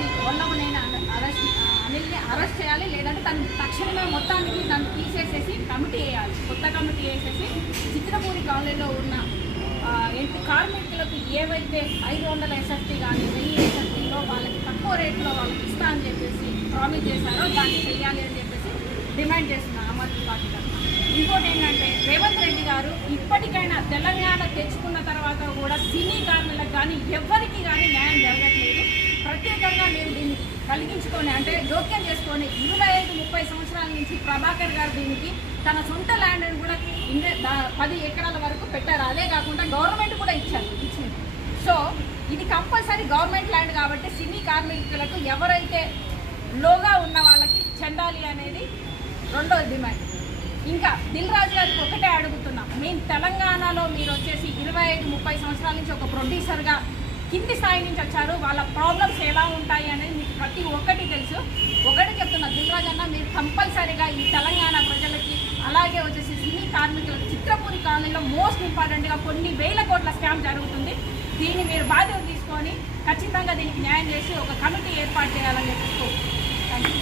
చేసి ఒళ్ళవనైనా arrest అనిల్ని arrest చేయాలి లేదంటే తను తక్షణమే మొత్తానికి తను తీసేసేసి కమిటీ వేయాలి. కొత్త కమిటీ వేసేసి చిత్రపూరి కాలనీలో ఉన్న కార్మికులకు ఏవైతే ఐదు వందల ఎస్ఎఫ్టీ కానీ వెయ్యి ఎస్ఎఫ్టీలో వాళ్ళకి తక్కువ రేట్లో వాళ్ళకి ఇస్తా అని చెప్పేసి ప్రామిస్ చేశారో దాన్ని చెయ్యాలి అని చెప్పేసి డిమాండ్ చేస్తున్నా అమర్జీ పార్టీ ఇంకోటి ఏంటంటే రేవంత్ రెడ్డి గారు ఇప్పటికైనా తెలంగాణ తెచ్చుకున్న తర్వాత కూడా సినీ కార్మికులకు కానీ ఎవరికి కానీ న్యాయం జరగట్లేదు. ప్రత్యేకంగా నేను దీన్ని కలిగించుకొని అంటే జోక్యం చేసుకొని ఇరవై ఐదు ముప్పై సంవత్సరాల నుంచి ప్రభాకర్ గారు దీనికి తన సొంత ల్యాండ్ని కూడా పది ఎకరాల వరకు పెట్టారు. అదే కాకుండా గవర్నమెంట్ కూడా ఇచ్చారు ఇచ్చింది. సో ఇది కంపల్సరీ గవర్నమెంట్ ల్యాండ్ కాబట్టి సినీ కార్మికులకు ఎవరైతే లోగా ఉన్న వాళ్ళకి చెందాలి అనేది రెండో డిమాండ్. ఇంకా దిల్ రాజు గారికి ఒకటే అడుగుతున్నాం. మేము తెలంగాణలో మీరు వచ్చేసి ఇరవై ఐదు ముప్పై సంవత్సరాల నుంచి ఒక ప్రొడ్యూసర్గా కింది స్థాయి నుంచి వచ్చారు. వాళ్ళ ప్రాబ్లమ్స్ ఎలా ఉంటాయి అనేది మీకు ప్రతి ఒక్కటి తెలుసు. ఒకటి చెప్తున్నా దిల్ అన్న మీరు కంపల్సరీగా ఈ తెలంగాణ ప్రజలకి అలాగే వచ్చేసి సినీ కార్మికులకు చిత్రపూరి కాలనీలో మోస్ట్ ఇంపార్టెంట్గా కొన్ని వేల కోట్ల స్కామ్ జరుగుతుంది. దీన్ని మీరు బాధ్యత తీసుకొని ఖచ్చితంగా దీనికి న్యాయం చేసి ఒక కమిటీ ఏర్పాటు చేయాలని చెప్పి